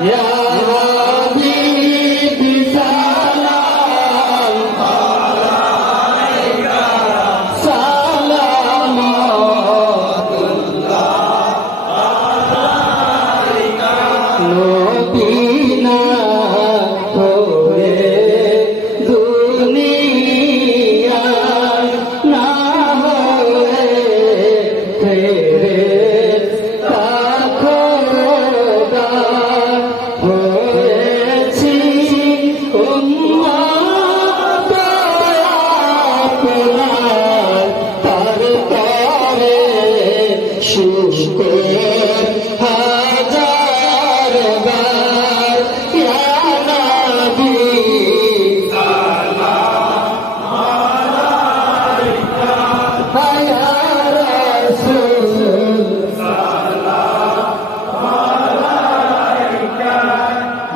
Yeah.